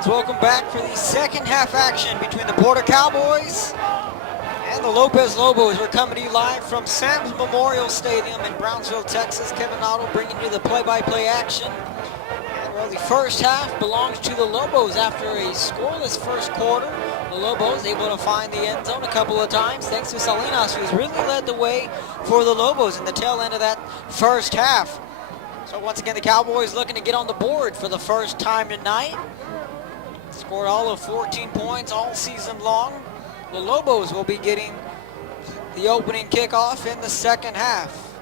fans, welcome back for the second half action between the Border Cowboys and the Lopez Lobos. We're coming to you live from Sam's Memorial Stadium in Brownsville, Texas. Kevin Otto bringing you the play-by-play action. And well, the first half belongs to the Lobos after a scoreless first quarter. The Lobos able to find the end zone a couple of times thanks to Salinas, who's really led the way for the Lobos in the tail end of that first half. So once again, the Cowboys looking to get on the board for the first time tonight. Scored all of 14 points all season long. The Lobos will be getting the opening kickoff in the second half.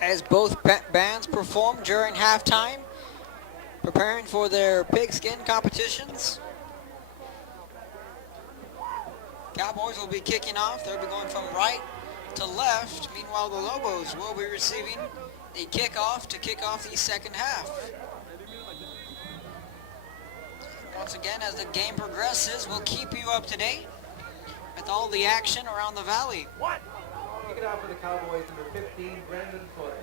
As both bands perform during halftime, preparing for their pigskin competitions. Cowboys will be kicking off. They'll be going from right to left. Meanwhile, the Lobos will be receiving the kickoff to kick off the second half. Once again, as the game progresses, we'll keep you up to date with all the action around the valley. Kick it off for the Cowboys, number 15, Brandon Flores.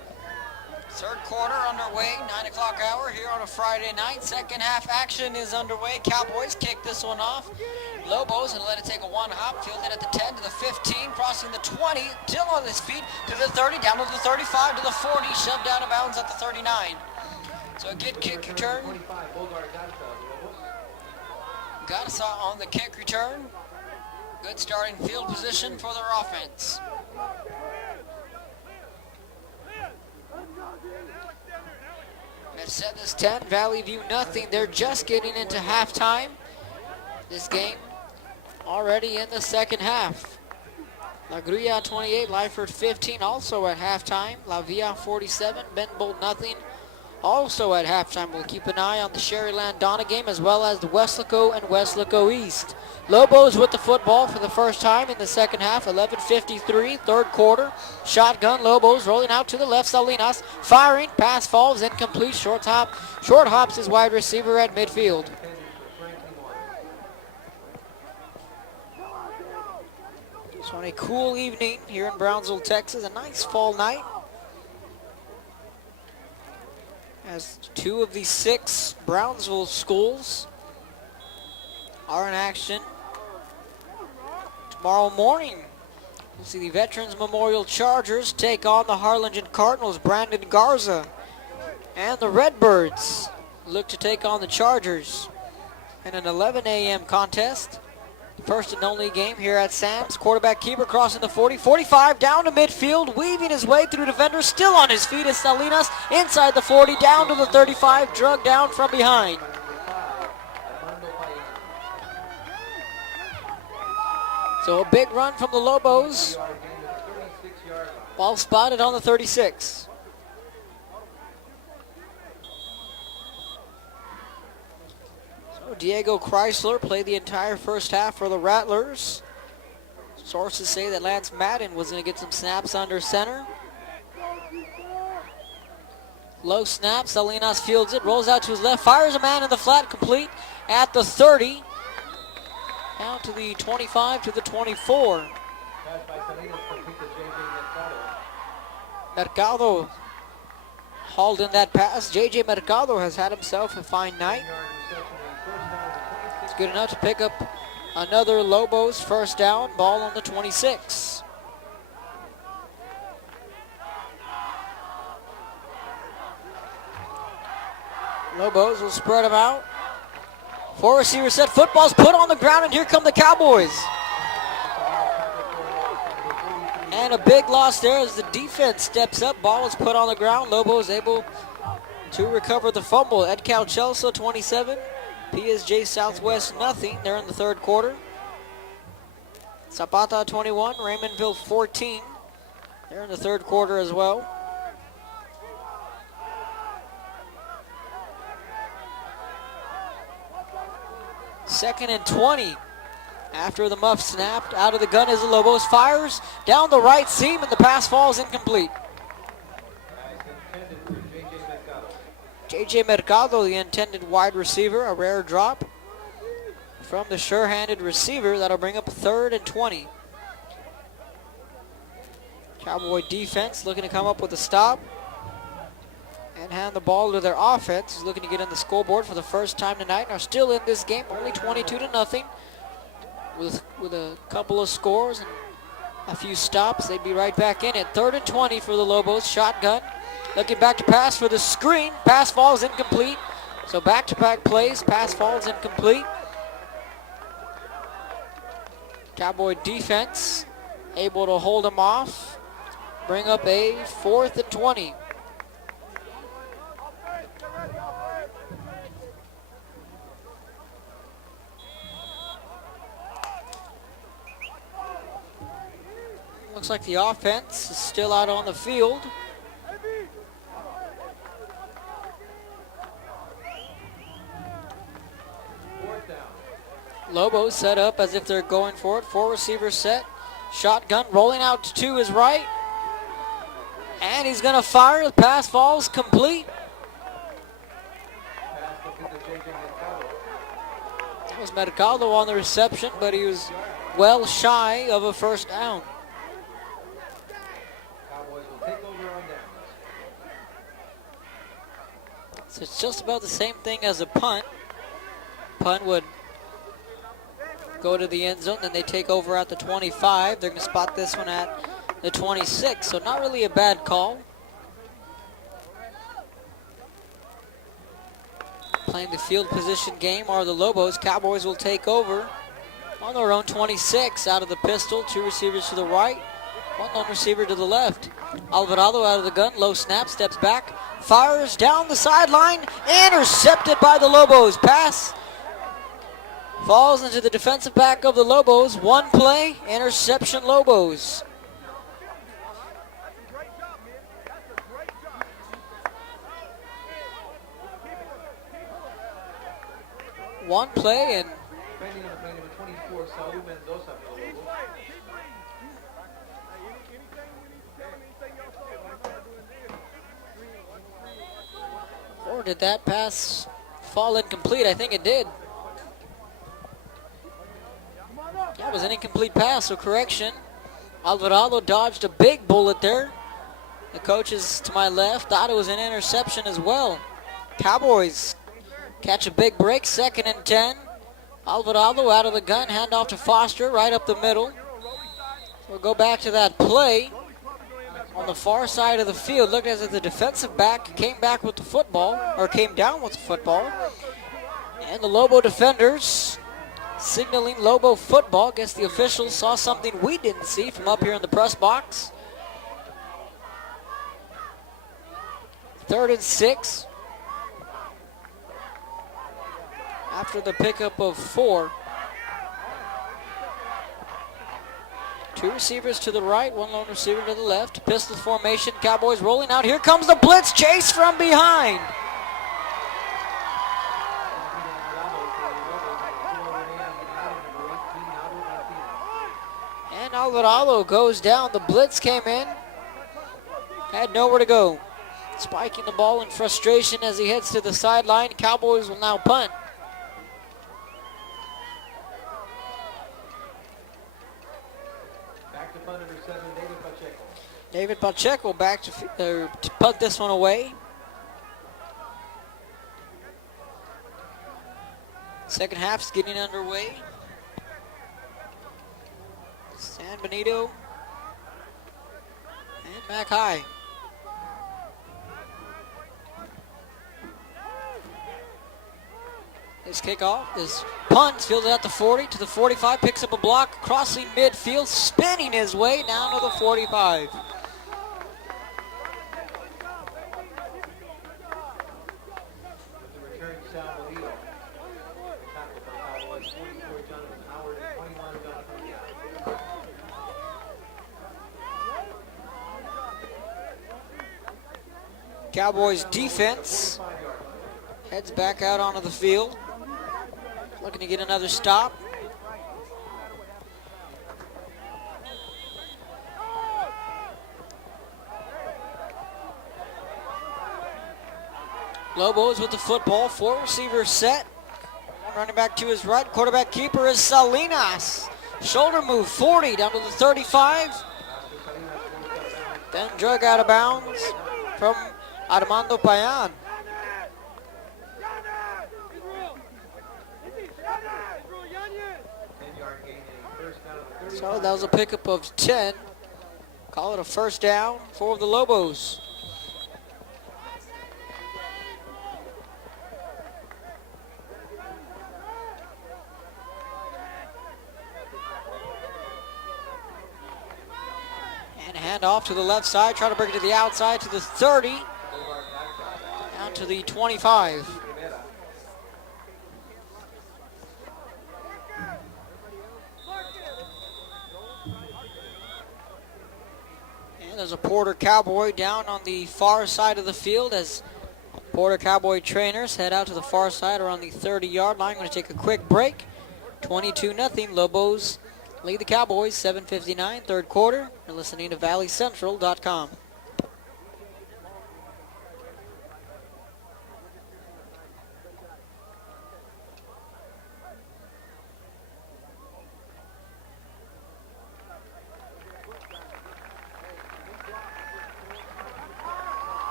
Third quarter underway, 9 o'clock hour here on a Friday night. Second half action is underway. Cowboys kick this one off. Lobos and let it take a one hop, fielded at the 10 to the 15, crossing the 20, still on his feet to the 30, down to the 35 to the 40, shoved out of bounds at the 39. So a good kick return. Gatasa on the kick return. Good starting field position for their offense. Mercedes 10, Valley View nothing. They're just getting into halftime. This game already in the second half. La Gruya 28, Lyford 15, also at halftime. La Villa 47, Benbolt nothing, also at halftime. We'll keep an eye on the Sherryland-Donna game as well as the Weslaco and Weslaco East. Lobos with the football for the first time in the second half. 11:53, third quarter. Shotgun, Lobos rolling out to the left. Salinas firing, pass falls, incomplete. Short hops his wide receiver at midfield. So on a cool evening here in Brownsville, Texas, a nice fall night. As 2 of the 6 Brownsville schools are in action. Tomorrow morning, we'll see the Veterans Memorial Chargers take on the Harlingen Cardinals. Brandon Garza and the Redbirds look to take on the Chargers in an 11 a.m. contest. First and only game here at Sam's. Quarterback keeper crossing the 40, 45, down to midfield, weaving his way through defenders, still on his feet is Salinas, inside the 40, down to the 35, drugged down from behind. So a big run from the Lobos. Ball spotted on the 36. So Diego Chrysler played the entire first half for the Rattlers. Sources say that Lance Madden was going to get some snaps under center. Low snap, Salinas fields it, rolls out to his left, fires a man in the flat, complete at the 30. Down to the 25 to the 24. Mercado hauled in that pass. J.J. Mercado has had himself a fine night. It's good enough to pick up another Lobos first down, ball on the 26. Lobos will spread them out. 4 receivers set, football's put on the ground, and here come the Cowboys. And a big loss there as the defense steps up. Ball is put on the ground. Lobos able to recover the fumble. Ed Calchelso, 27. PSJ Southwest, nothing. They're in the third quarter. Zapata, 21. Raymondville, 14. They're in the third quarter as well. Second and 20. After the muff snapped, out of the gun is the Lobos. Fires down the right seam, and the pass falls incomplete. J.J. Mercado, the intended wide receiver, a rare drop from the sure-handed receiver. That'll bring up 3rd and 20. Cowboy defense looking to come up with a stop. and hand the ball to their offense, who's looking to get on the scoreboard for the first time tonight and are still in this game, only 22-0. With a couple of scores and a few stops, they'd be right back in it. 3rd and 20 for the Lobos. Shotgun. Looking back to pass for the screen. Pass falls incomplete. So back-to-back plays. Pass falls incomplete. Cowboy defense able to hold them off. Bring up a 4th and 20. Looks like the offense is still out on the field. Lobos set up as if they're going for it. 4 receivers set. Shotgun rolling out to his right. And he's going to fire. The pass falls complete. That was Mercado on the reception, but he was well shy of a first down. So it's just about the same thing as a punt. Punt would go to the end zone, then they take over at the 25. They're going to spot this one at the 26, so not really a bad call. Playing the field position game are the Lobos. Cowboys will take over on their own 26 out of the pistol. 2 receivers to the right, 1 lone receiver to the left. Alvarado out of the gun, low snap, steps back, fires down the sideline, intercepted by the Lobos. Pass falls into the defensive back of the Lobos. 1 play, interception Lobos. One play and or did that pass fall incomplete? I think it did. That was an incomplete pass, so correction. Alvarado dodged a big bullet there. The coaches to my left thought it was an interception as well. Cowboys catch a big break, 2nd and 10. Alvarado out of the gun, handoff to Foster, right up the middle. We'll go back to that play on the far side of the field. Look as if the defensive back came back with the football, or came down with the football. And the Lobo defenders signaling Lobo football. Guess the officials saw something we didn't see from up here in the press box. 3rd and 6. After the pickup of 4. 2 receivers to the right, 1 lone receiver to the left. Pistol formation, Cowboys rolling out. Here comes the blitz, chase from behind. And Alvarado goes down. The blitz came in. Had nowhere to go. Spiking the ball in frustration as he heads to the sideline. Cowboys will now punt. David Pacheco back to punt this one away. Second half's getting underway. San Benito and back high. His kickoff, his punt, fielded at the 40 to the 45, picks up a block, crossing midfield, spinning his way down to the 45. Cowboys defense heads back out onto the field, looking to get another stop. Lobos with the football, 4 receivers set. Running back to his right, quarterback keeper is Salinas. Shoulder move, 40 down to the 35. Then drug out of bounds from Armando Payan. 10-yard gain and a first down of the 35. So that was a pickup of 10. Call it a first down for the Lobos. And a hand off to the left side. Try to bring it to the outside to the 30. Down to the 25. And there's a Porter Cowboy down on the far side of the field as Porter Cowboy trainers head out to the far side around the 30-yard line. Going to take a quick break. 22-0. Lobos lead the Cowboys. 7:59, third quarter. You're listening to ValleyCentral.com.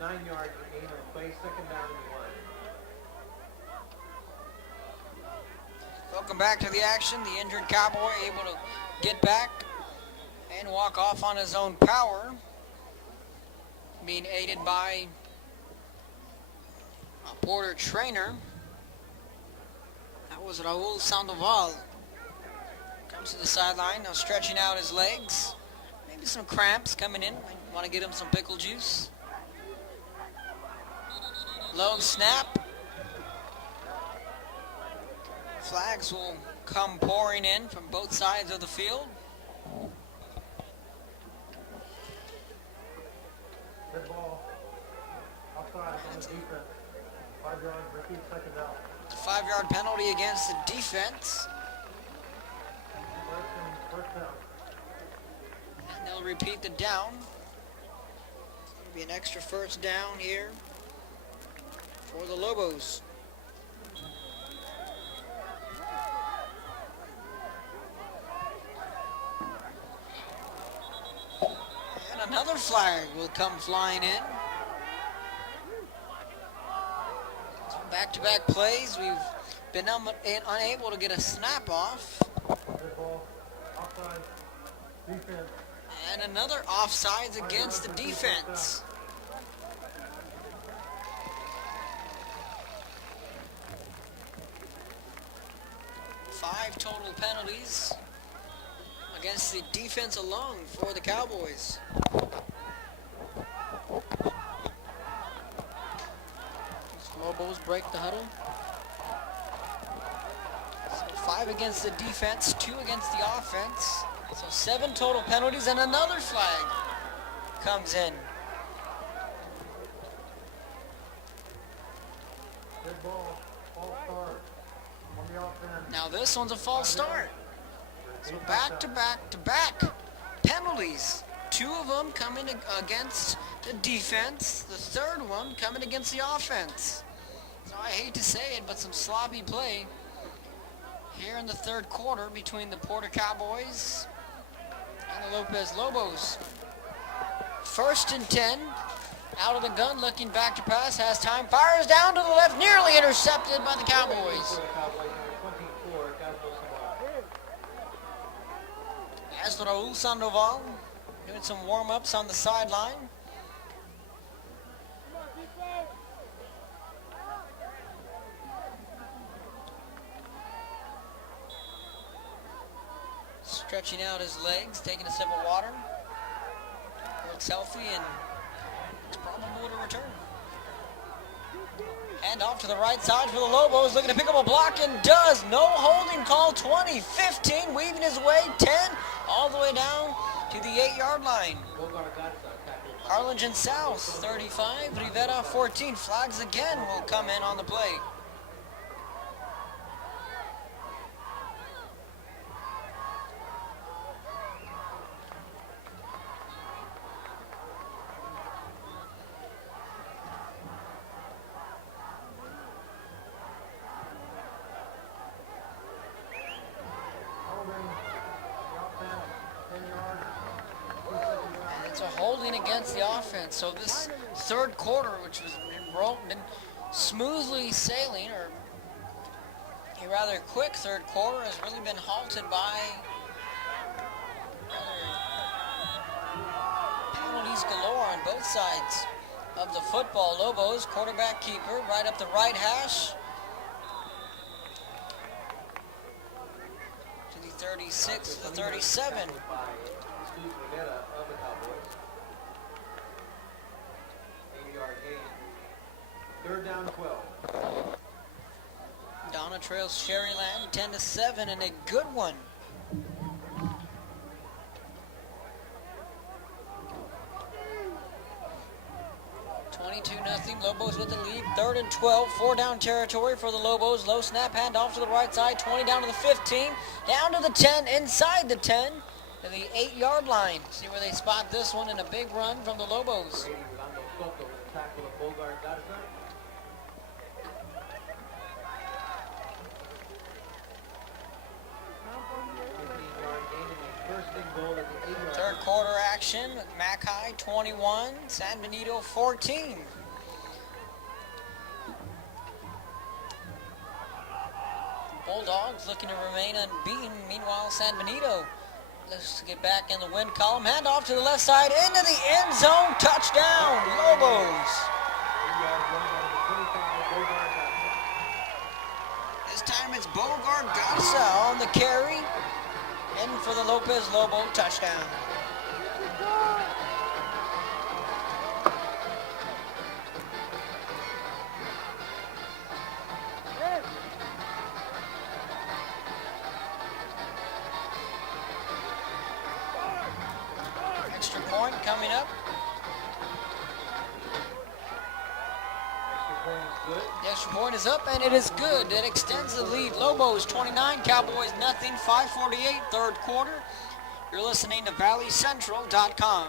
Nine-yard gain on play, second down and 1. Welcome back to the action. The injured Cowboy able to get back and walk off on his own power, being aided by a Porter trainer. That was Raul Sandoval. Comes to the sideline, now stretching out his legs. Maybe some cramps coming in. Might want to get him some pickle juice. Low snap. Flags will come pouring in from both sides of the field. Good ball. Offside on the defense. 5 yards, repeat second down. It's a 5-yard penalty against the defense. First down. And they'll repeat the down. Be an extra first down here for the Lobos. And another flag will come flying in. So back-to-back plays. We've been unable to get a snap off. Good ball. Offside. Defense. And another offsides against the defense. Five total penalties against the defense alone for the Cowboys. Lobos break the huddle. So 5 against the defense, 2 against the offense. So 7 total penalties and another flag comes in. Good ball. False start. On the offense. Now this one's a false start. So back to back to back penalties. 2 of them coming against the defense. The third one coming against the offense. So I hate to say it, but some sloppy play here in the third quarter between the Porter Cowboys and the Lopez Lobos. 1st and 10. Out of the gun, looking back to pass, has time, fires down to the left, nearly intercepted by the Cowboys. As for Raul Sandoval, doing some warm-ups on the sideline. Stretching out his legs, taking a sip of water. Looks healthy and it's probable to return. Hand off to the right side for the Lobos, looking to pick up a block and does. No holding call, 20, 15, weaving his way, 10, all the way down to the 8-yard line. Harlingen South, 35, Rivera, 14. Flags again will come in on the play. struggling against the offense. So this third quarter, which was been smoothly sailing, or a rather quick third quarter, has really been halted by penalties galore on both sides of the football. Lobos, quarterback keeper, right up the right hash to the 36, the 37. Third down 12. Donna trails Sherryland 10-7, and a good one. Nothing. Lobos with the lead. 3rd and 12. 4-down territory for the Lobos. Low snap handoff to the right side. 20 down to the 15. Down to the 10. Inside the 10 to the 8-yard line. See where they spot this one in a big run from the Lobos. Third quarter action with Mackay 21, San Benito 14. Bulldogs looking to remain unbeaten. Meanwhile, San Benito looks to get back in the win column. Handoff to the left side into the end zone. Touchdown, Lobos. This time it's Bogart Garza on the carry. In for the Lopez Lobo touchdown. Extra point coming up. The extra point is up, and it is good. That extends the lead. Lobos 29, Cowboys nothing. 5:48, third quarter. You're listening to ValleyCentral.com.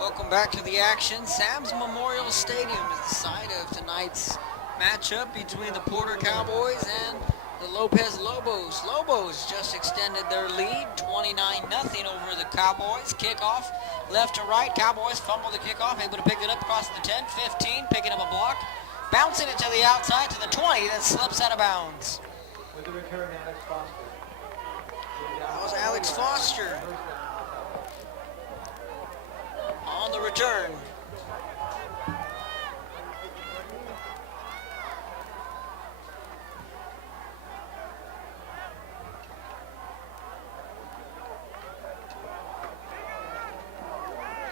Welcome back to the action. Sam's Memorial Stadium is the site of tonight's matchup between the Porter Cowboys and the Lopez Lobos. Lobos just extended their lead, 29-0 over the Cowboys. Kickoff left to right. Cowboys fumble the kickoff, able to pick it up across the 10, 15, picking up a block, bouncing it to the outside to the 20, then slips out of bounds. With the return, Alex Foster. That was Alex Foster on the return.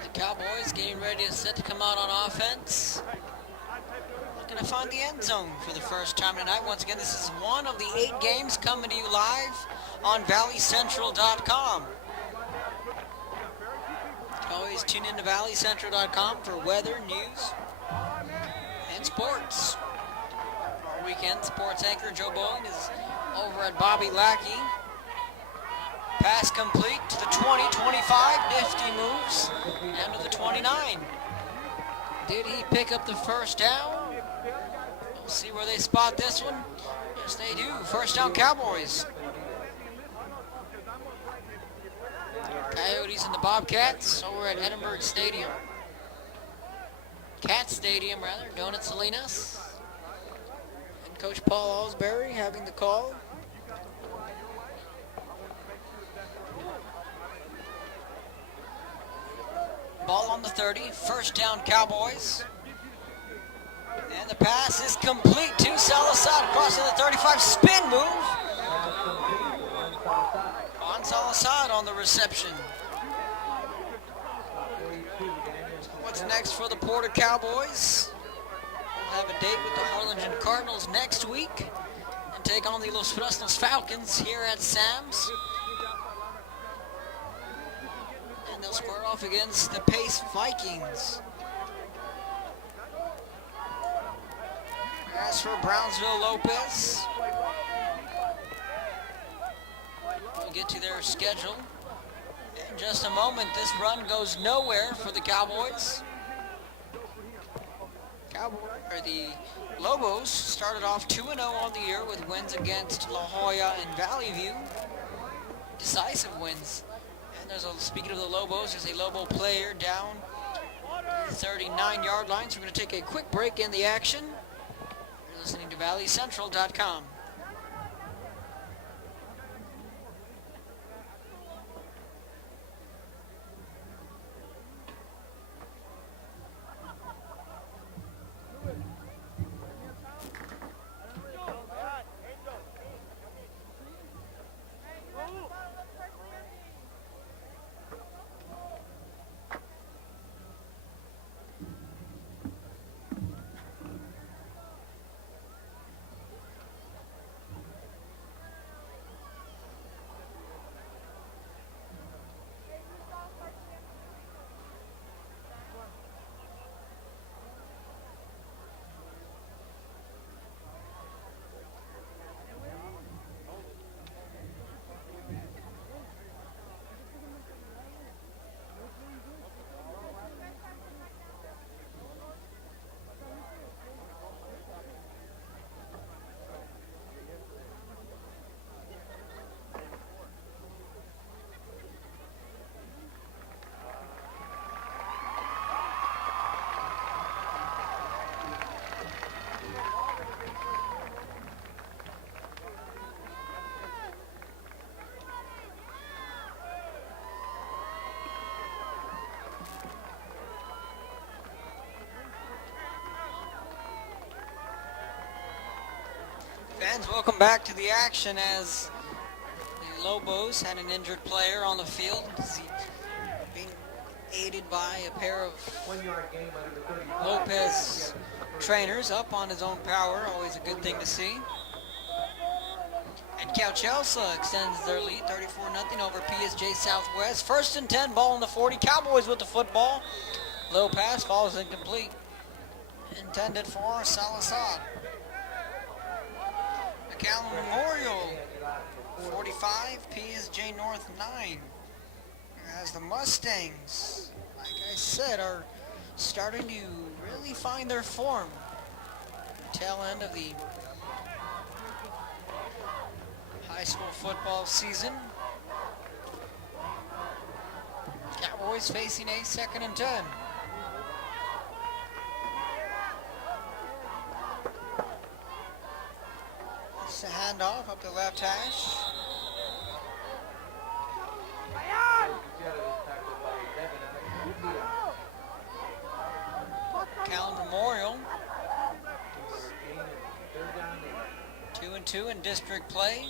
The Cowboys getting ready to set to come out on offense. Looking to find the end zone for the first time tonight. Once again, this is one of the 8 games coming to you live on ValleyCentral.com. Always tune into ValleyCentral.com for weather, news, and sports. Our weekend sports anchor Joe Bowling is over at Bobby Lackey. Pass complete to the 20, 25, nifty moves, and to the 29. Did he pick up the first down? We'll see where they spot this one. Yes, they do. First down, Cowboys. Coyotes and the Bobcats over at Edinburgh Stadium. Cat Stadium, rather, Donut Salinas. And Coach Paul Alsbury having the call. Ball on the 30. First down, Cowboys. And the pass is complete to Salazar, crossing the 35. Spin move. On Salazar on the reception. What's next for the Porter Cowboys? We'll have a date with the Harlingen Cardinals next week and take on the Los Fresnos Falcons here at Sam's. And they'll square off against the Pace Vikings. As for Brownsville Lopez, we'll get to their schedule in just a moment. This run goes nowhere for the Cowboys. The Lobos started off 2-0 on the year with wins against La Jolla and Valley View. Decisive wins. And speaking of the Lobos, there's a Lobo player down the 39-yard line. So we're going to take a quick break in the action. You're listening to ValleyCentral.com. Fans, welcome back to the action as the Lobos had an injured player on the field. Being aided by a pair of Lopez trainers up on his own power. Always a good thing to see. And Cowchelsa extends their lead 34-0 over PSJ Southwest. First and 10, ball on the 40. Cowboys with the football. Low pass falls incomplete. Intended for Salazar. McAllen Memorial 45, PSJ North 9. As the Mustangs, like I said, are starting to really find their form. Tail end of the high school football season. Cowboys facing a 2nd and 10. It's a handoff up the left hash. Callan Memorial 2-2 in district play.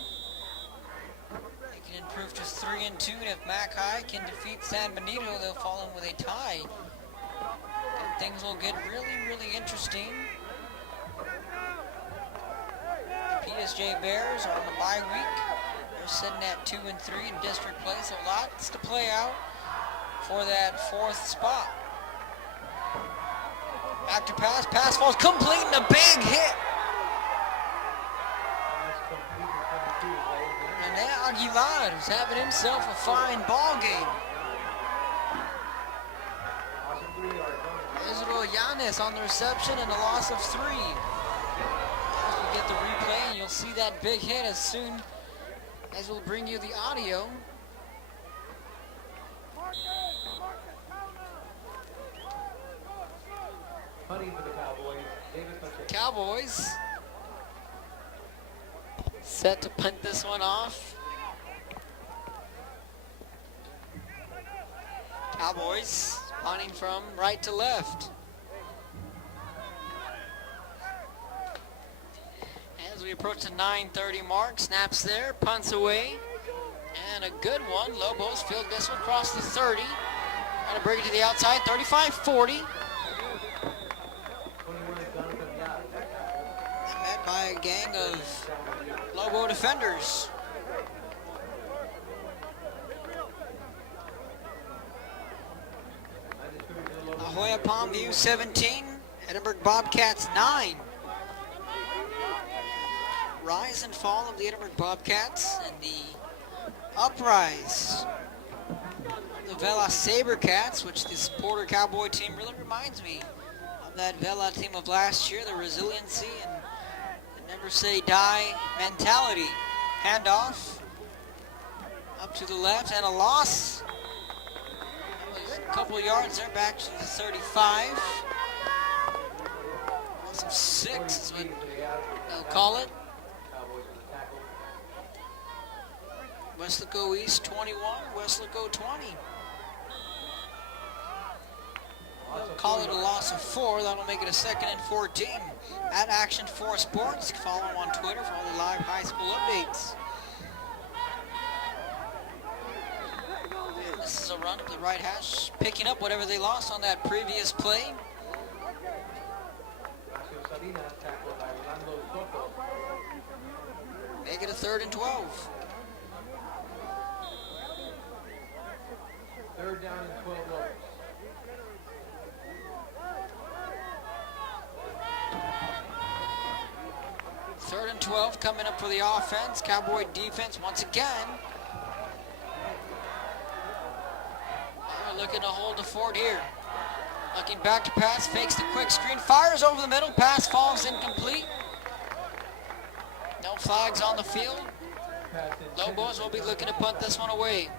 They can improve to 3-2, and if Mac High can defeat San Benito, they'll fall in with a tie. And things will get really, really interesting. PSJ Bears are on the bye week. They're sitting at 2-3 in district play, so lots to play out for that 4th spot. Back to pass. Pass falls complete and a big hit. Rene Aguilar is having himself a fine ball game. Israel Yanis on the reception and a loss of 3. As we get the replay, and you'll see that big hit as soon as we'll bring you the audio. Cowboys set to punt this one off. Cowboys Punting from right to left. As we approach the 9:30 mark, snaps there, punts away, and a good one. Lobos field this one across the 30. Trying to bring it to the outside, 35-40. Met by a gang of Lobo defenders. La Jolla Palmview 17, Edinburgh Bobcats 9. Rise and fall of the Edinburgh Bobcats and the uprise of the Vela Sabercats, which this Porter Cowboy team really reminds me of that Vela team of last year, the resiliency and the never say die mentality. Handoff up to the left and a loss. That was a couple of yards there, back to the 35. Loss of 6 is what they'll call it. Westlaco East 21, Westlaco 20. They'll call it a loss of 4. That'll make it a 2nd and 14. At Action 4 Sports. Follow them on Twitter for all the live high school updates. And this is a run to the right hash, picking up whatever they lost on that previous play. Make it a 3rd and 12. 3rd down and 12 Lopez. Third and 12 coming up for the offense. Cowboy defense once again. They're looking to hold the fort here. Looking back to pass, fakes the quick screen, fires over the middle, pass falls incomplete. No flags on the field. Lobos will be looking to punt this one away.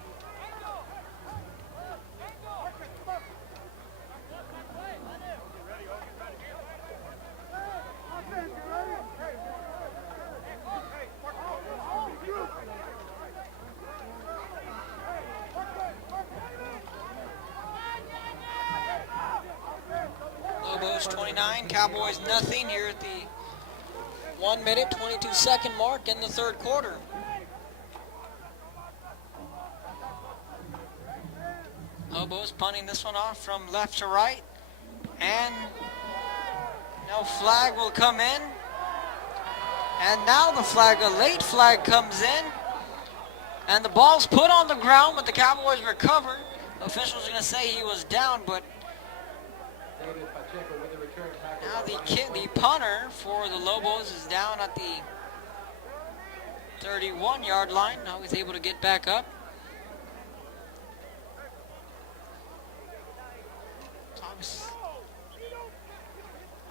Lobos 29, Cowboys nothing here at the 1 minute, 22 second mark in the 3rd quarter. Lobos punting this one off from left to right, and no flag will come in. And now the flag, a late flag comes in, and the ball's put on the ground, but the Cowboys recover. Officials are going to say he was down, but now the punter for the Lobos is down at the 31-yard line. Now he's able to get back up.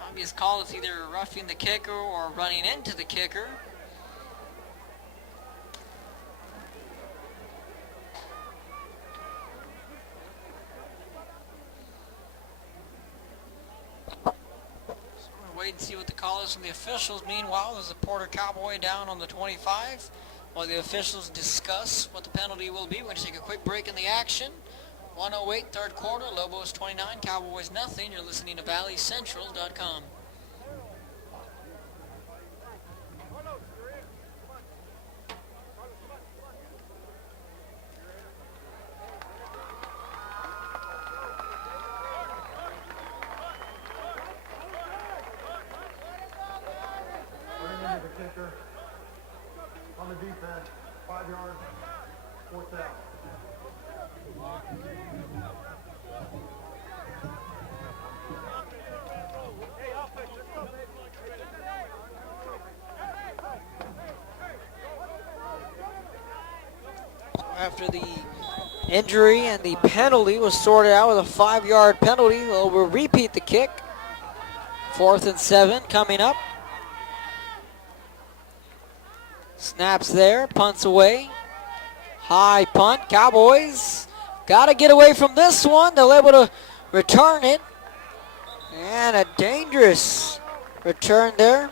Obvious call is either roughing the kicker or running into the kicker. Wait and see what the call is from the officials. Meanwhile, there's a Porter Cowboy down on the 25 while the officials discuss what the penalty will be. We're going to take a quick break in the action. 1:08, 3rd quarter. Lobos 29, Cowboys nothing. You're listening to ValleyCentral.com. The kicker on the defense, 5 yards, 4th down. After the injury and the penalty was sorted out with a 5-yard penalty, we'll repeat the kick. 4th and 7 coming up. Snaps there, punts away. High punt, Cowboys got to get away from this one. They're able to return it. And a dangerous return there.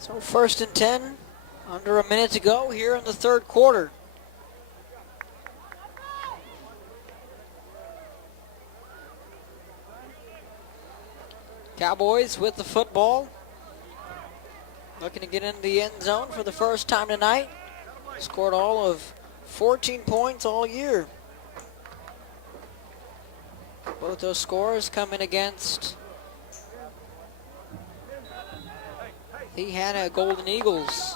So 1st and 10 Under a minute to go here in the third quarter. Cowboys with the football. Looking to get into the end zone for the first time tonight. Scored all of 14 points all year. Both those scores coming against the Hannah Golden Eagles.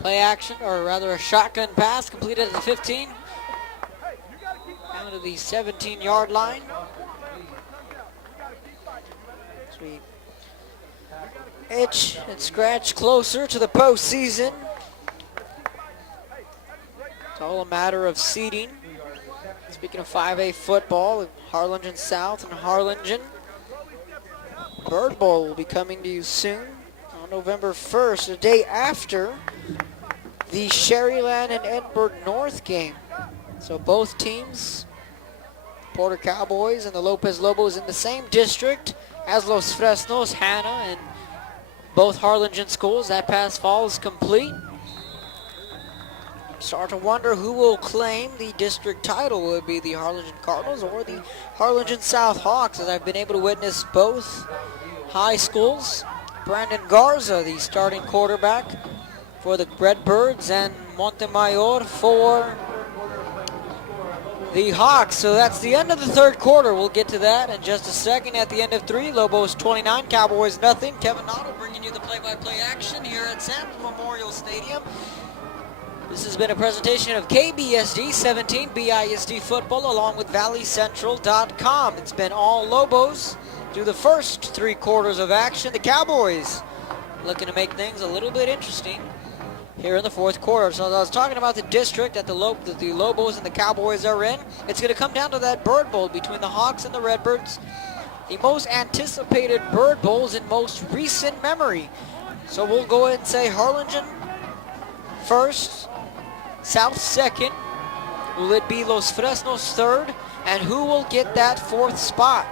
Play action, or rather a shotgun pass completed at the 15. Down to the 17-yard line. As we itch and scratch closer to the postseason. It's all a matter of seeding. Speaking of 5A football, Harlingen South and Harlingen. Bird Bowl will be coming to you soon on November 1st, the day after the Sherryland and Edinburgh North game. So both teams, Porter Cowboys and the Lopez Lobos, in the same district as Los Fresnos, Hannah, and both Harlingen schools. That pass fall is complete. Start to wonder who will claim the district title. Will it be the Harlingen Cardinals or the Harlingen South Hawks, as I've been able to witness both high schools. Brandon Garza, the starting quarterback for the Redbirds, and Montemayor for the Hawks. So that's the end of the third quarter. We'll get to that in just a second. At the end of three, Lobos 29, Cowboys nothing. Kevin Otto bringing you the play-by-play action here at Sam's Memorial Stadium. This has been a presentation of KBSD 17 BISD football along with ValleyCentral.com. It's been all Lobos through the first three quarters of action. The Cowboys looking to make things a little bit interesting here in the fourth quarter. So as I was talking about the district that the Lobos and the Cowboys are in, it's going to come down to that Bird Bowl between the Hawks and the Redbirds. The most anticipated Bird Bowls in most recent memory. So we'll go ahead and say Harlingen first, South second. Will it be Los Fresnos third? And who will get that fourth spot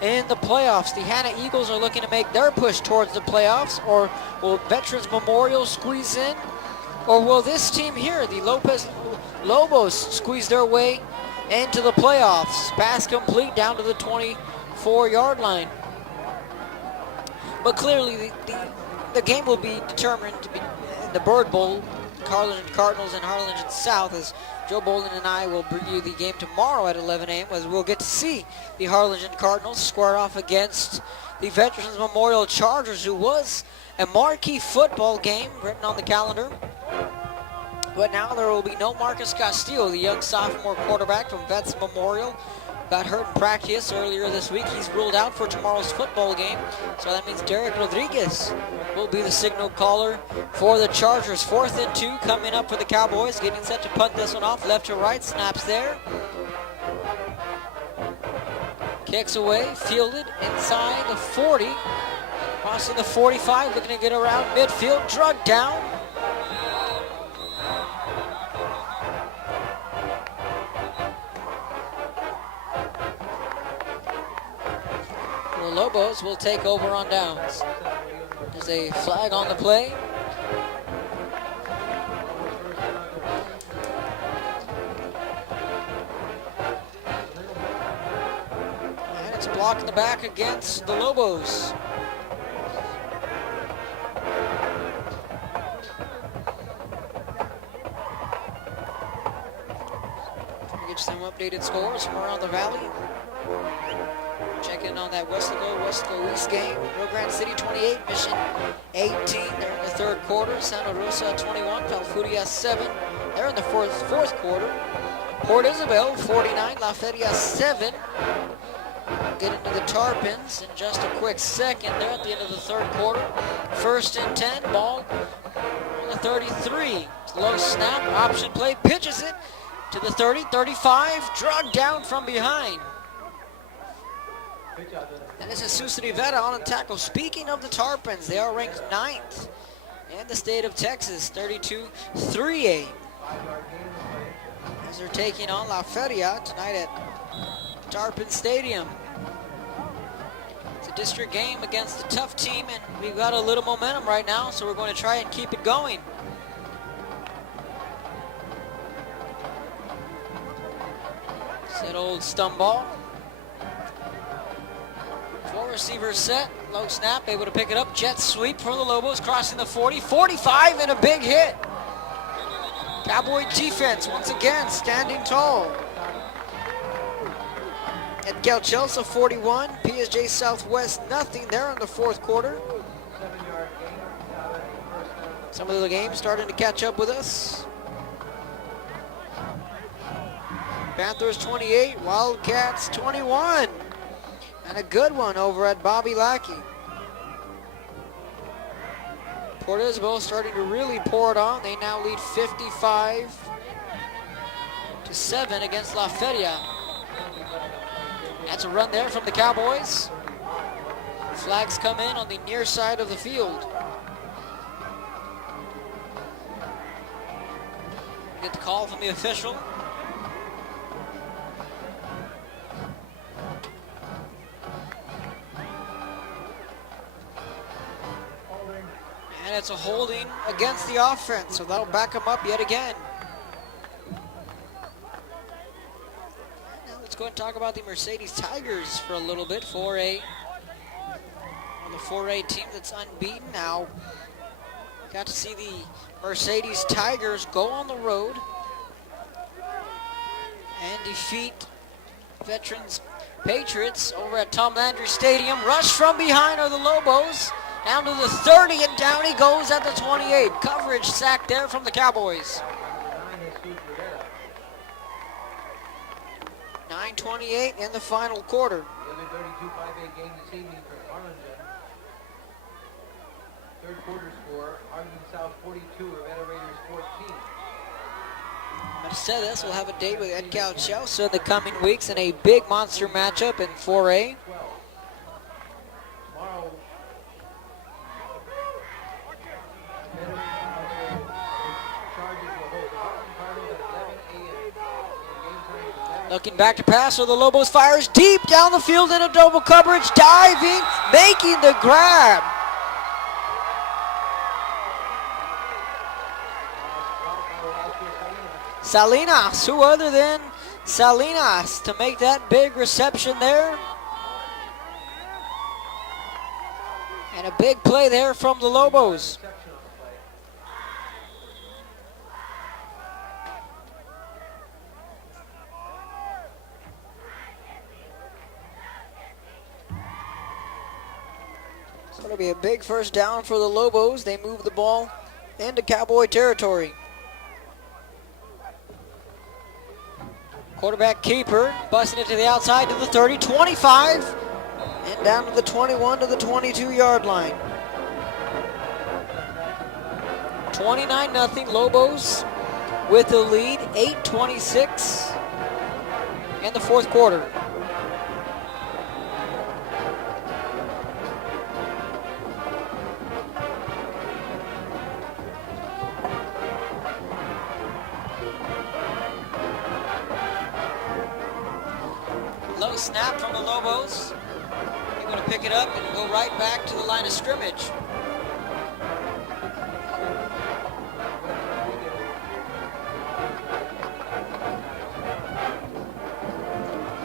in the playoffs? The Hannah Eagles are looking to make their push towards the playoffs, or will Veterans Memorial squeeze in? Or will this team here, the Lopez Lobos, squeeze their way into the playoffs? Pass complete down to the 24-yard line. But clearly the game will be determined to be in the Bird Bowl, Harlingen Cardinals and Harlingen South, as Joe Bolden and I will bring you the game tomorrow at 11 a.m. as we'll get to see the Harlingen Cardinals square off against the Veterans Memorial Chargers, who was a marquee football game written on the calendar. But now there will be no Marcus Castillo, the young sophomore quarterback from Vets Memorial. Got hurt in practice earlier this week. He's ruled out for tomorrow's football game. So that means Derek Rodriguez will be the signal caller for the Chargers. 4th and 2 coming up for the Cowboys. Getting set to punt this one off. Left to right. Snaps there. Kicks away. Fielded inside the 40. Crossing the 45. Looking to get around midfield. Drugged down. The Lobos will take over on downs. There's a flag on the play. And it's blocked in the back against the Lobos. Get some updated scores from around the valley. Check in on that Wesco East game. Rio Grande City 28, Mission 18. They're in the third quarter. Santa Rosa 21, Valfuria 7. They're in the fourth quarter. Port Isabel 49, La Feria 7. Get into the Tarpons in just a quick second. They're at the end of the third quarter. 1st and 10, ball on the 33. Low snap, option play, pitches it to the 30, 35, drugged down from behind. And this is Sus Rivera on the tackle. Speaking of the Tarpons, they are ranked 9th in the state of Texas, 32-3A. As they're taking on La Feria tonight at Tarpon Stadium. It's a district game against a tough team, and we've got a little momentum right now, so we're going to try and keep it going. Set old stump ball. 4 receivers set, low snap, able to pick it up. Jet sweep for the Lobos, crossing the 40, 45, and a big hit. Cowboy defense once again standing tall. At Galchelsea 41, PSJ Southwest nothing there in the fourth quarter. Some of the games starting to catch up with us. Panthers 28, Wildcats 21. And a good one over at Bobby Lackey. Port Isabel starting to really pour it on. They now lead 55-7 against La Feria. That's a run there from the Cowboys. Flags come in on the near side of the field. Get the call from the official. And it's a holding against the offense, so that'll back them up yet again. Now let's go and talk about the Mercedes Tigers for a little bit. 4A. The 4A team that's unbeaten now. Got to see the Mercedes Tigers go on the road and defeat Veterans Patriots over at Tom Landry Stadium. Rush from behind are the Lobos. Down to the 30, and down he goes at the 28. Coverage sack there from the Cowboys. 9:28 in the final quarter. The other 32 5A game this evening for Arlington. Third quarter score, Arlington South 42, Ravenna Raiders 14. Mercedes will have a date with Ed Galchelsea in the coming weeks in a big monster matchup in 4A. Tomorrow, Looking back to pass, so the Lobos fires deep down the field in a double coverage, diving, making the grab. Salinas, who other than Salinas to make that big reception there. And a big play there from the Lobos. So it'll be a big first down for the Lobos. They move the ball into Cowboy territory. Quarterback keeper, busting it to the outside to the 30, 25, and down to the 21 to the 22-yard line. 29-0 Lobos with the lead, 8:26 in the fourth quarter. Low snap from the Lobos. They're going to pick it up and go right back to the line of scrimmage.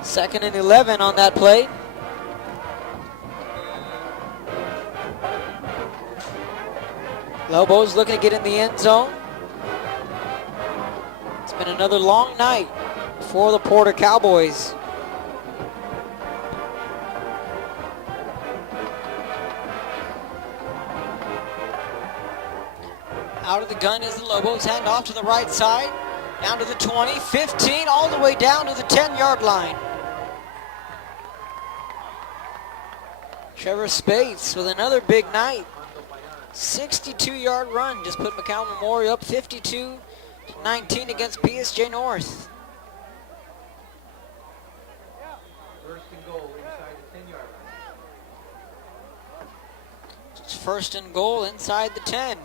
Second and 11 on that play. Lobos looking to get in the end zone. It's been another long night for the Porter Cowboys. Out of the gun is the Lobos, hand off to the right side, down to the 20, 15, all the way down to the 10-yard line. Trevor Spates with another big night. 62-yard run, just put McCown Memorial up 52-19 against PSJ North. first and goal inside the 10-yard line. It's first and goal inside the 10.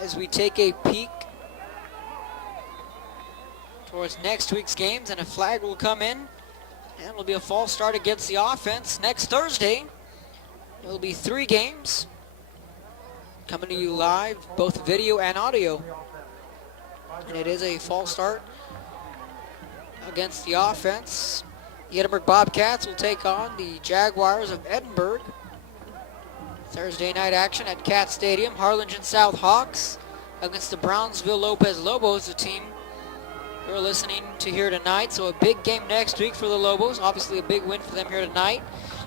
As we take a peek towards next week's games, and a flag will come in, and it'll be a false start against the offense. Next Thursday, it'll be 3 games coming to you live, both video and audio. And it is a false start against the offense. The Edinburgh Bobcats will take on the Jaguars of Edinburgh. Thursday night action at Cat Stadium. Harlingen South Hawks against the Brownsville Lopez Lobos, the team we're listening to here tonight. So a big game next week for the Lobos. Obviously a big win for them here tonight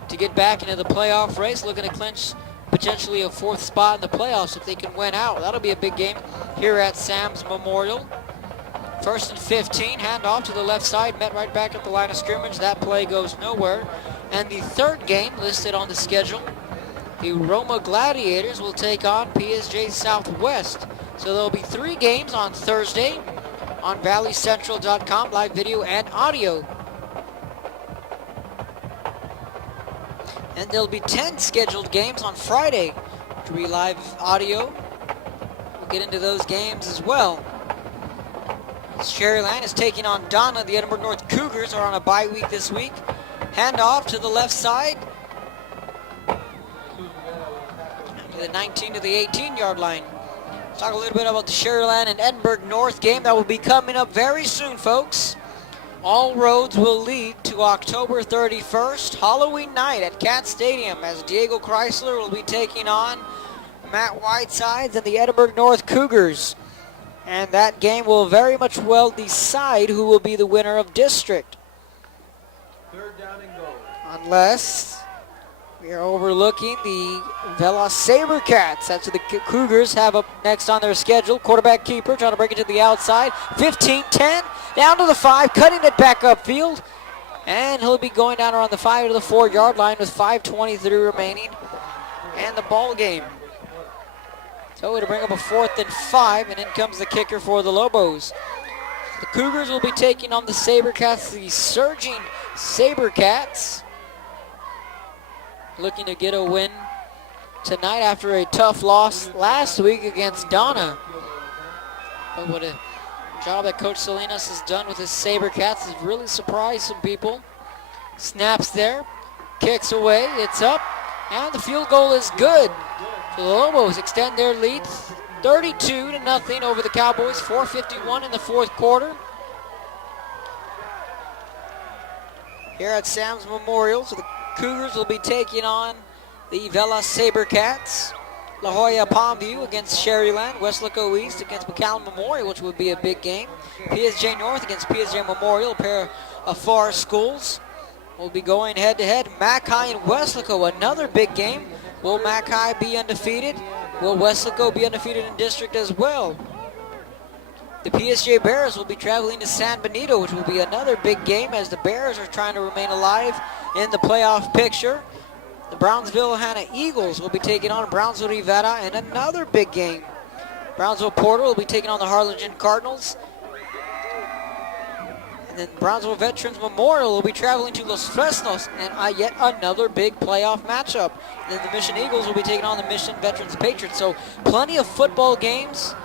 to get back into the playoff race, looking to clinch potentially a 4th spot in the playoffs if they can win out. That'll be a big game here at Sam's Memorial. 1st and 15, handoff to the left side, met right back at the line of scrimmage. That play goes nowhere. And the 3rd game listed on the schedule, the Roma Gladiators will take on PSJ Southwest. So there'll be 3 games on Thursday on valleycentral.com, live video and audio. And there'll be 10 scheduled games on Friday, which will be live audio. We'll get into those games as well. Sherryland is taking on Donna. The Edinburgh North Cougars are on a bye week this week. Handoff to the left side. To the 19 to the 18-yard line. Let's talk a little bit about the Sherryland and Edinburgh North game that will be coming up very soon, folks. All roads will lead to October 31st, Halloween night at Cat Stadium, as Diego Chrysler will be taking on Matt Whitesides and the Edinburgh North Cougars. And that game will very much well decide who will be the winner of district. 3rd down and goal. Unless we are overlooking the Velas Sabercats. That's what the Cougars have up next on their schedule. Quarterback keeper trying to break it to the outside. 15-10, down to the 5, cutting it back upfield. And he'll be going down around the 5 to the 4-yard line with 5:23 remaining and the ball game. So it'll bring up a 4th and 5, and in comes the kicker for the Lobos. The Cougars will be taking on the Sabercats, the surging Sabercats, looking to get a win tonight after a tough loss last week against Donna. But what a job that Coach Salinas has done with his Sabercats has really surprised some people. Snaps there, kicks away, it's up, and the field goal is good. So the Lobos extend their lead 32-0 over the Cowboys. 4:51 in the 4th quarter. Here at Sam's Memorial, so the Cougars will be taking on the Velas Sabercats. La Jolla Palmview against Sherryland. Westlaco East against McAllen Memorial, which would be a big game. PSJ North against PSJ Memorial, a pair of far schools. We'll be going head-to-head. Mackay and Westlaco, another big game. Will Mackay be undefeated? Will Westlaco be undefeated in district as well? The PSJ Bears will be traveling to San Benito, which will be another big game as the Bears are trying to remain alive in the playoff picture. The Brownsville Hannah Eagles will be taking on Brownsville Rivera in another big game. Brownsville Porter will be taking on the Harlingen Cardinals. And then Brownsville Veterans Memorial will be traveling to Los Fresnos and yet another big playoff matchup. And then the Mission Eagles will be taking on the Mission Veterans Patriots. So plenty of football games.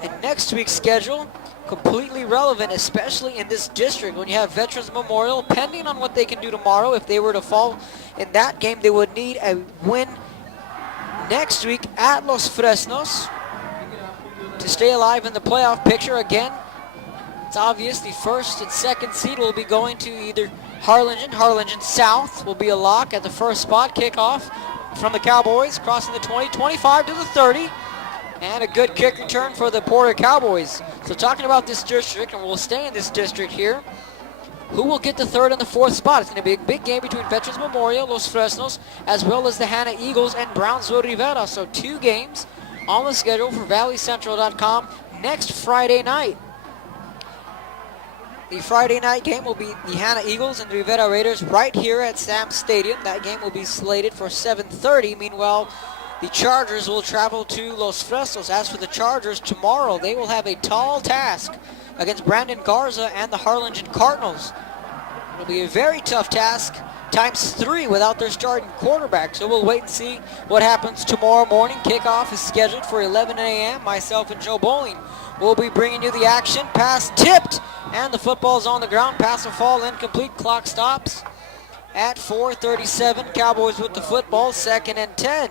And next week's schedule, completely relevant, especially in this district when you have Veterans Memorial. Pending on what they can do tomorrow, if they were to fall in that game, they would need a win next week at Los Fresnos to stay alive in the playoff picture. Again, it's obvious the 1st and 2nd seed will be going to either Harlingen. Harlingen South will be a lock at the 1st spot. Kickoff from the Cowboys, crossing the 20, 25 to the 30. And a good kick return for the Porter Cowboys. So talking about this district, and we'll stay in this district here, who will get the 3rd and the 4th spot? It's going to be a big game between Veterans Memorial, Los Fresnos, as well as the Hannah Eagles and Brownsville Rivera. So 2 games on the schedule for valleycentral.com next Friday night. The Friday night game will be the Hannah Eagles and the Rivera Raiders right here at Sam's Stadium. That game will be slated for 7:30. Meanwhile, the Chargers will travel to Los Fresnos. As for the Chargers, tomorrow they will have a tall task against Brandon Garza and the Harlingen Cardinals. It'll be a very tough task, times 3 without their starting quarterback. So we'll wait and see what happens tomorrow morning. Kickoff is scheduled for 11 a.m. Myself and Joe Bowling will be bringing you the action. Pass tipped, and the football's on the ground. Pass will fall, incomplete. Clock stops at 4:37. Cowboys with the football, 2nd and 10.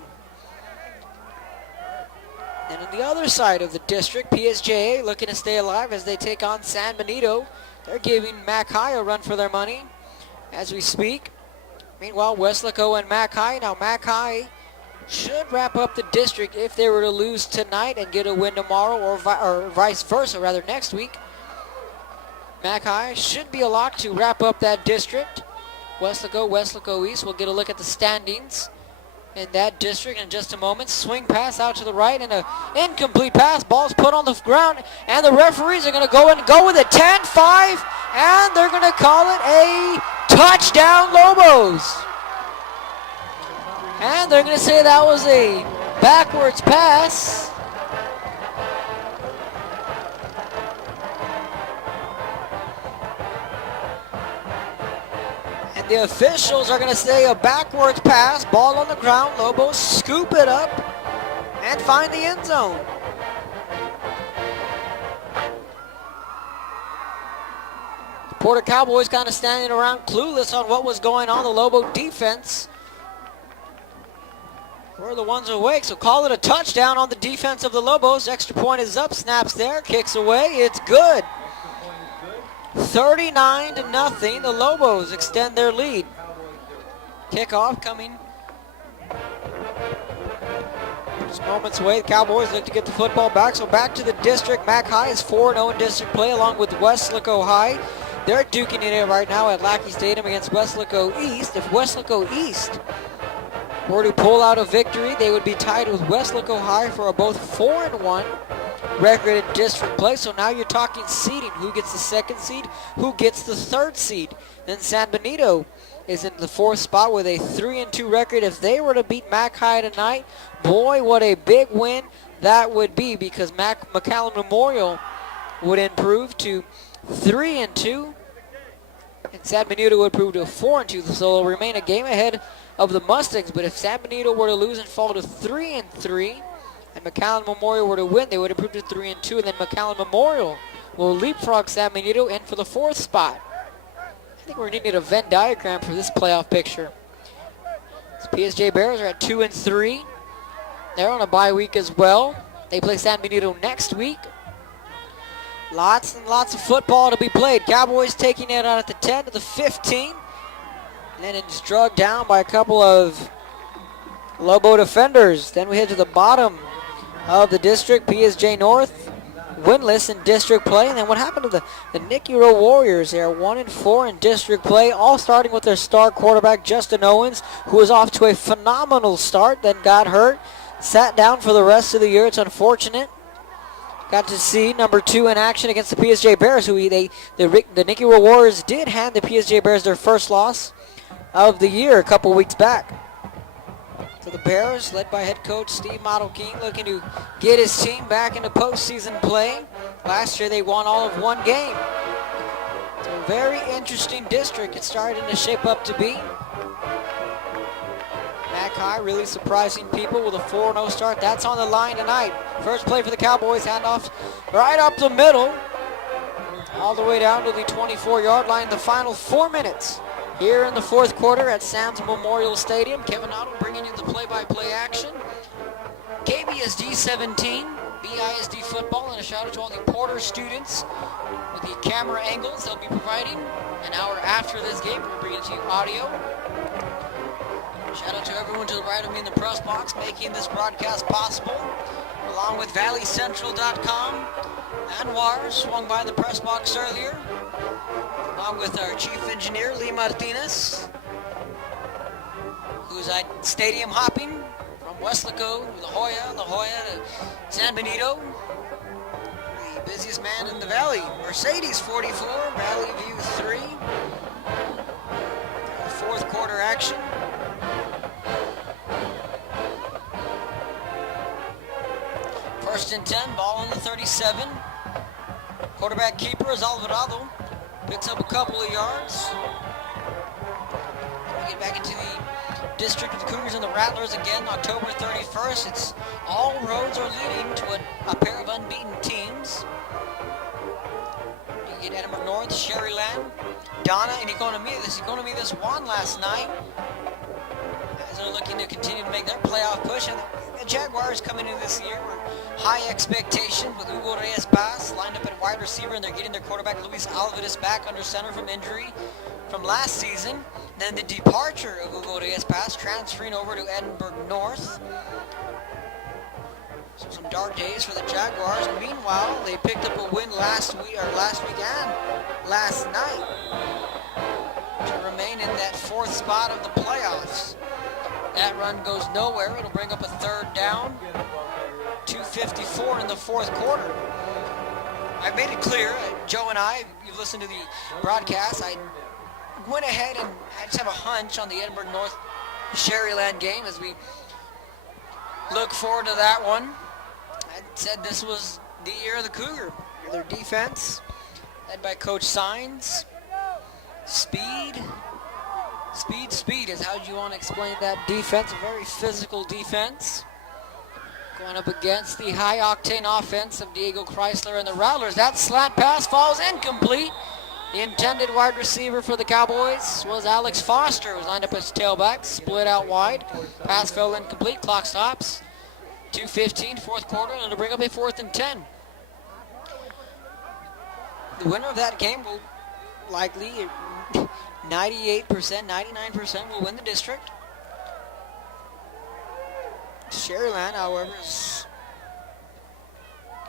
And on the other side of the district, PSJA looking to stay alive as they take on San Benito. They're giving Mac High a run for their money as we speak. Meanwhile, Weslaco and Mac High. Now Mac High should wrap up the district if they were to lose tonight and get a win tomorrow, or vice versa, rather next week. Mac High should be a lock to wrap up that district. Weslaco East. We'll get a look at the standings in that district in just a moment. Swing pass out to the right and an incomplete pass. Ball's put on the ground, and the referees are going to go with it. 10-5, and they're going to call it a touchdown, Lobos. And they're going to say that was a backwards pass. And the officials are going to say a backwards pass. Ball on the ground. Lobos scoop it up and find the end zone. Porter Cowboys kind of standing around clueless on what was going on. The Lobo defense were the ones awake, so call it a touchdown on the defense of the Lobos. Extra point is up, snaps there, kicks away, it's good. 39-0, the Lobos extend their lead. Kickoff coming just moments away. The Cowboys look to get the football back, so back to the district. Mac High is 4-0 in district play along with Weslaco High. They're duking it in right now at Lackey Stadium against Weslaco East. If Weslaco East were to pull out a victory, they would be tied with Weslaco High for a both 4-1 record in district play. So now you're talking seeding. Who gets the 2nd seed? Who gets the 3rd seed? Then San Benito is in the 4th spot with a 3-2 record. If they were to beat Mac High tonight, boy, what a big win that would be, because McAllen Memorial would improve to 3-2, and San Benito would improve to 4-2. So they'll remain a game ahead of the Mustangs. But if San Benito were to lose and fall to 3-3, and McAllen Memorial were to win, they would improve to 3-2, and then McAllen Memorial will leapfrog San Benito in for the 4th spot. I think we're going to need a Venn diagram for this playoff picture. So PSJ Bears are at 2-3. They're on a bye week as well. They play San Benito next week. Lots and lots of football to be played. Cowboys taking it out at the 10 to the 15. And then it's drugged down by a couple of Lobo defenders. Then we head to the bottom of the district. PSJ North winless in district play. And then what happened to the Nicky Rowe Warriors? They are 1-4 in district play, all starting with their star quarterback, Justin Owens, who was off to a phenomenal start, then got hurt, sat down for the rest of the year. It's unfortunate. Got to see number 2 in action against the PSJ Bears, who the Nicky Rowe Warriors did hand the PSJ Bears their first loss of the year a couple weeks back. So the Bears, led by head coach Steve Model King, looking to get his team back into postseason play. Last year they won all of one game. It's a very interesting district it's starting to shape up to be. Mac High really surprising people with a 4-0 start. That's on the line tonight. First play for the Cowboys, handoff right up the middle, all the way down to the 24-yard line. The final 4 minutes here in the 4th quarter at Sam's Memorial Stadium. Kevin Otto bringing you the play-by-play action. KBSD 17, BISD football, and a shout out to all the Porter students with the camera angles they'll be providing. An hour after this game, we'll bring it to you audio. Shout out to everyone to the right of me in the press box making this broadcast possible, along with ValleyCentral.com. Anwar swung by the press box earlier, along with our chief engineer, Lee Martinez, who's at stadium hopping from Weslaco to La Jolla to San Benito. The busiest man in the valley, Mercedes 44, Valley View 3. 4th quarter action. First and 10, ball on the 37. Quarterback keeper is Alvarado. Picks up a couple of yards. We get back into the district with the Cougars and the Rattlers again, October 31st. It's all roads are leading to a pair of unbeaten teams. You get Edinburgh North, Sherryland, Donna, and Economidas won last night. As they're looking to continue to make their playoff push. And the Jaguars coming into this year with high expectation with Hugo Reyes-Paz lined up at wide receiver, and they're getting their quarterback Luis Alvarez back under center from injury from last season. Then the departure of Hugo Reyes-Paz transferring over to Edinburgh North. So some dark days for the Jaguars. Meanwhile, they picked up a win last week and last night to remain in that fourth spot of the playoffs. That run goes nowhere. It'll bring up a third down. 2:54 in the fourth quarter. I made it clear, Joe and I, you've listened to the broadcast, I went ahead and I just have a hunch on the Edinburgh North Sherryland game as we look forward to that one. I said this was the year of the Cougar. Their defense, led by Coach Sines. Speed is how you want to explain that defense. A very physical defense. Going up against the high-octane offense of Diego Chrysler and the Rattlers. That slant pass falls incomplete. The intended wide receiver for the Cowboys was Alex Foster, who was lined up as tailback, split out wide. Pass fell incomplete. Clock stops. 2:15, fourth quarter, and it'll bring up a 4th and 10. The winner of that game will likely 98%, 99% will win the district. Sherryland, however, is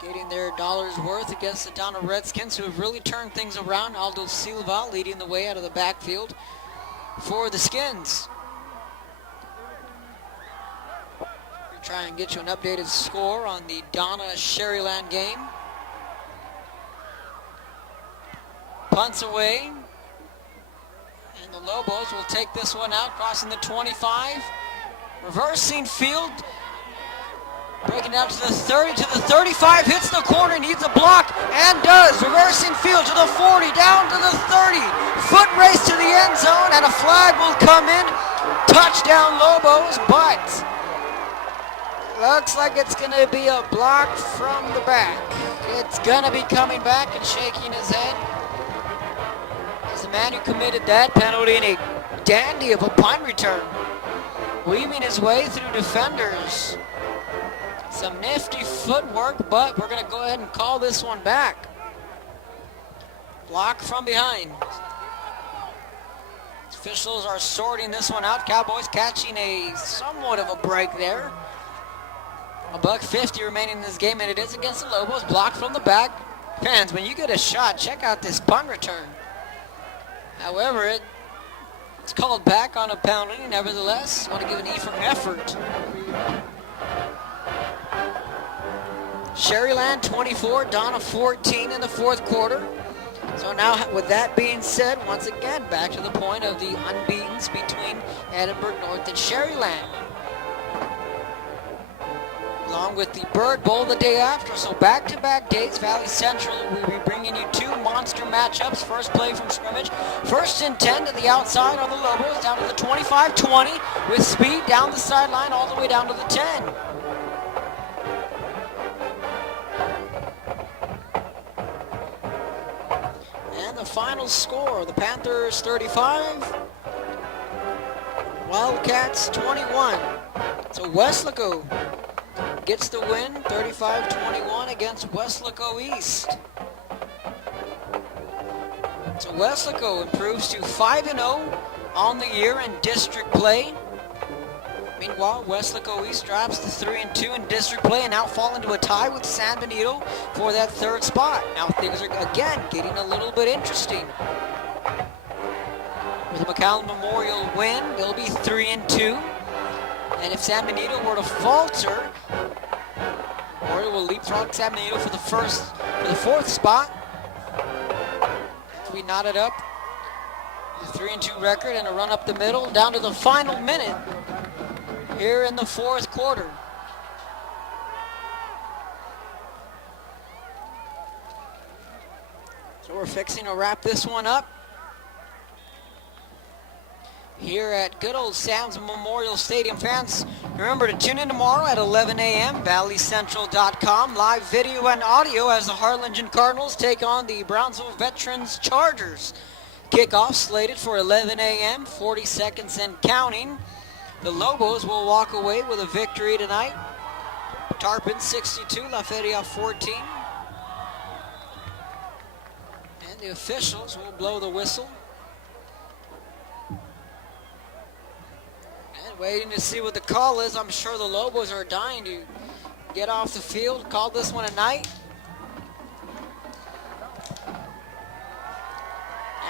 getting their dollar's worth against the Donna Redskins, who have really turned things around. Aldo Silva leading the way out of the backfield for the Skins. We'll try and get you an updated score on the Donna Sherryland game. Punts away. And the Lobos will take this one out, crossing the 25. Reversing field. Breaking out to the 30, to the 35, hits the corner, needs a block, and does. Reversing field to the 40, down to the 30. Foot race to the end zone, and a flag will come in. Touchdown Lobos, but looks like it's going to be a block from the back. It's going to be coming back and shaking his head. As the man who committed that penalty in a dandy of a punt return, weaving his way through defenders. Some nifty footwork, but we're going to go ahead and call this one back. Block from behind. Officials are sorting this one out. Cowboys catching a somewhat of a break there. $1.50 remaining in this game, and it is against the Lobos. Blocked from the back. Fans, when you get a shot, check out this punt return. However, it's called back on a penalty. Nevertheless, want to give an E for effort. Sherryland 24, Donna 14 in the fourth quarter. So now, with that being said, once again, back to the point of the unbeatens between Edinburgh North and Sherryland. Along with the Bird Bowl the day after, so back-to-back days, Valley Central will be bringing you two monster matchups. First play from scrimmage, 1st and 10 to the outside on the Lobos, down to the 25-20, with speed down the sideline all the way down to the 10. And the final score, the Panthers 35, Wildcats 21. So Weslaco gets the win, 35-21 against Weslaco East. So Weslaco improves to 5-0 on the year in district play. Meanwhile, Weslaco East drops to 3-2 in district play and now fall into a tie with San Benito for that third spot. Now things are again getting a little bit interesting. With the McAllen Memorial win, they'll be 3-2. And if San Benito were to falter, Memorial will leapfrog San Benito for the fourth spot. We knotted up the 3-2 record and a run up the middle down to the final minute here in the fourth quarter. So we're fixing to wrap this one up here at good old Sam's Memorial Stadium. Fans, remember to tune in tomorrow at 11 a.m. ValleyCentral.com. Live video and audio as the Harlingen Cardinals take on the Brownsville Veterans Chargers. Kickoff slated for 11 a.m., 40 seconds and counting. The Lobos will walk away with a victory tonight. Tarpon 62, La Feria 14. And the officials will blow the whistle. And waiting to see what the call is. I'm sure the Lobos are dying to get off the field, call this one a night.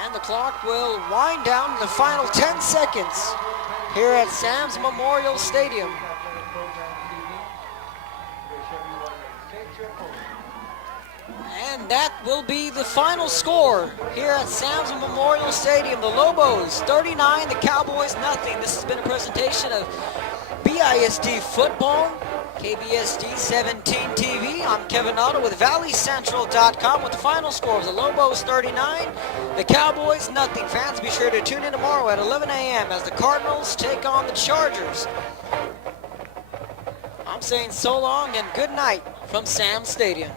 And the clock will wind down to the final 10 seconds here at Sam's Memorial Stadium. And that will be the final score here at Sam's Memorial Stadium. The Lobos 39, the Cowboys nothing. This has been a presentation of BISD Football, KBSD 17 TV. I'm Kevin Otto with ValleyCentral.com with the final scores. The Lobos 39, the Cowboys nothing. Fans, be sure to tune in tomorrow at 11 a.m. as the Cardinals take on the Chargers. I'm saying so long and good night from Sam's Stadium.